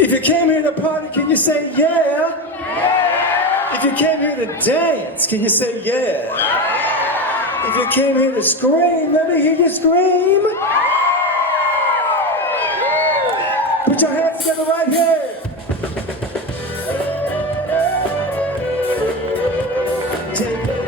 If you came here to party, can you say yeah? Yeah. If you came here to dance, can you say yeah? Yeah. If you came here to scream, let me hear you scream. Put your hands together right here. Take it.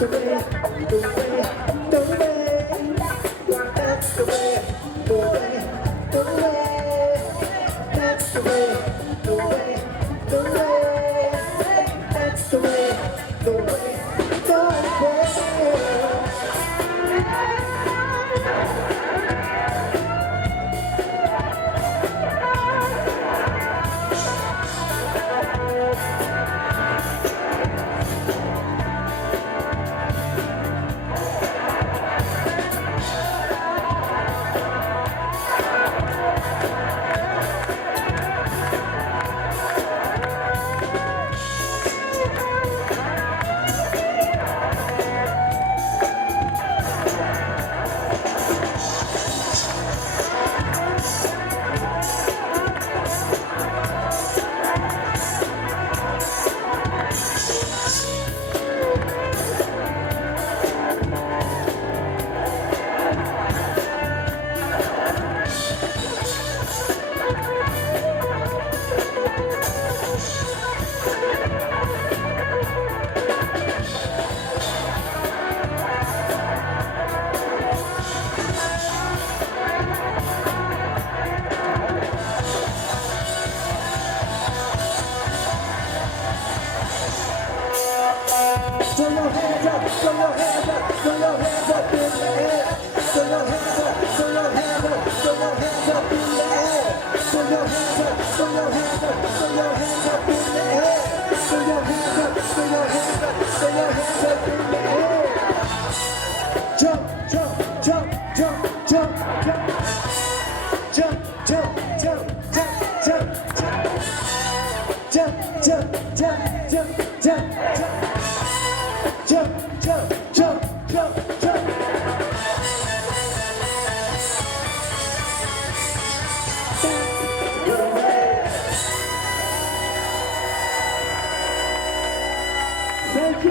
the way, the way, the way. That's the way, the way, the way. That's the way, the way, the way. That's the way, the way, the way. Throw your hands up, throw your hands up, throw your hands up in the air. Throw your hands up, throw your hands up, throw your hands up in the air. Throw your hands up, throw your hands up, throw your hands up in the air. Throw your hands up, throw your hands up, throw your hands up in the air. Jump, jump, jump, jump, jump, jump. Jump, jump, jump, jump, jump, jump. Jump, jump, jump, jump, jump, jump. Jump, jump, jump, jump, jump. Thank you.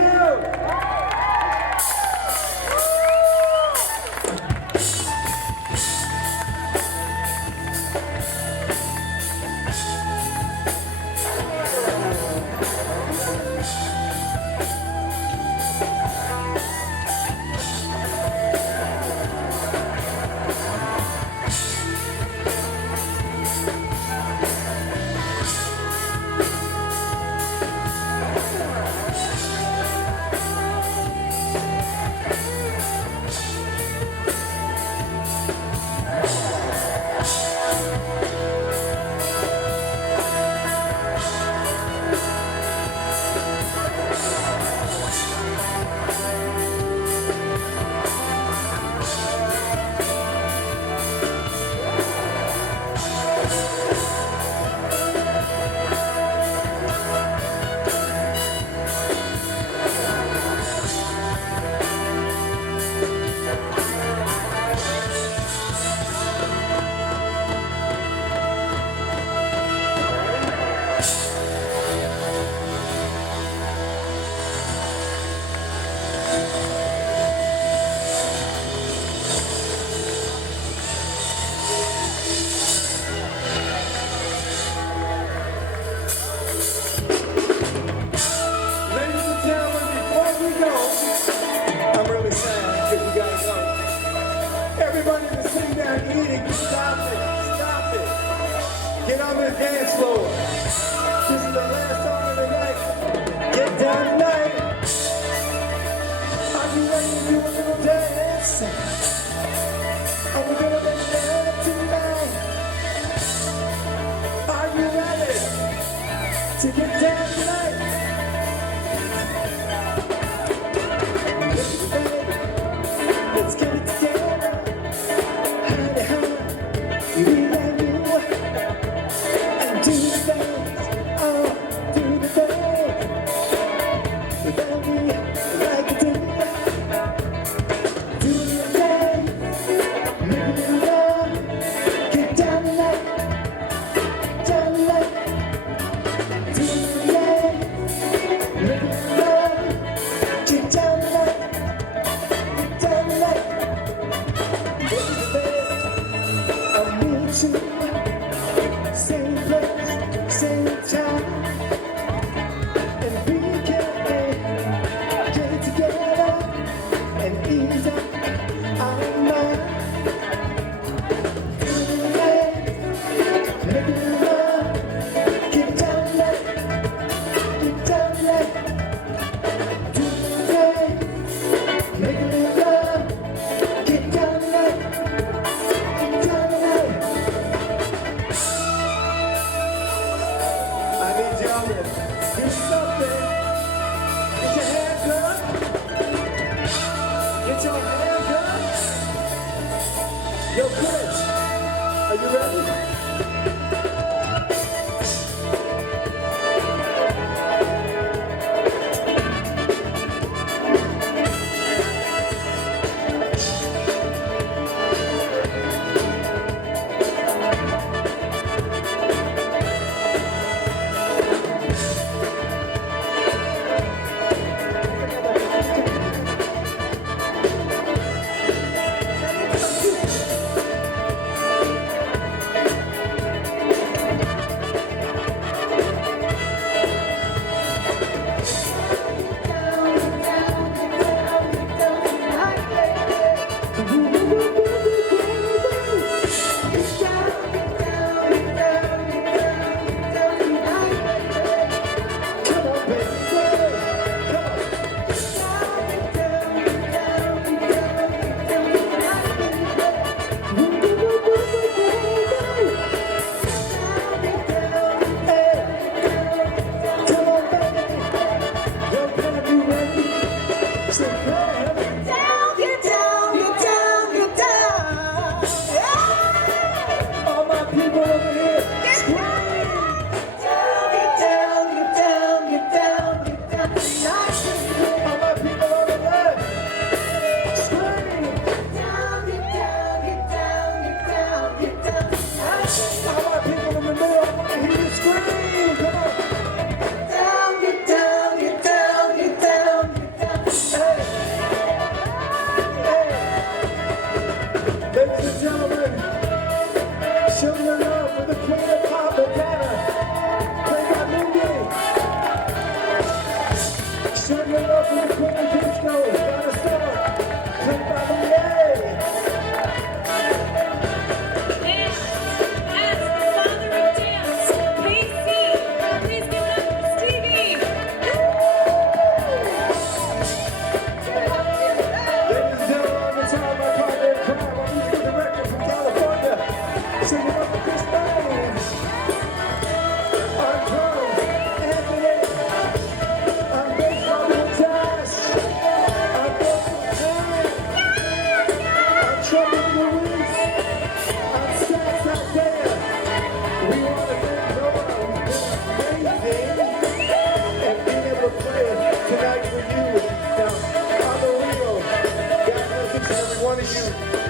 Everybody that's sitting down eating, stop it, stop it. Get on the dance floor. This is the last song of the night. Get down tonight. Are you ready to do a little dance? Are we gonna make love tonight? Are you ready to get down tonight? Let's get it together. Honey, honey, we love you. And do the dance, oh, do the dance. Without me, like it do. Do the dance, make it Put your hands up. Yo, Chris, are you ready? Ladies and gentlemen, show your love for the queen of pop, Madonna, played by Mindy. Show your love for the queen of disco, Donna Summer, played by Mindy. And as the father of dance, Casey, please give it up for Stevie. Ladies and gentlemen, on the top, my partner in crime, our music director from California, singing up for Chris Bang. On drums, Anthony. On bass, Robin Dash. On vocals, Aaron. On trumpet, Luis. On sax, Isaiah. We want to thank Noah who's been amazing and being able to play it tonight for you. Now, on the wheel, God bless each and every one of you.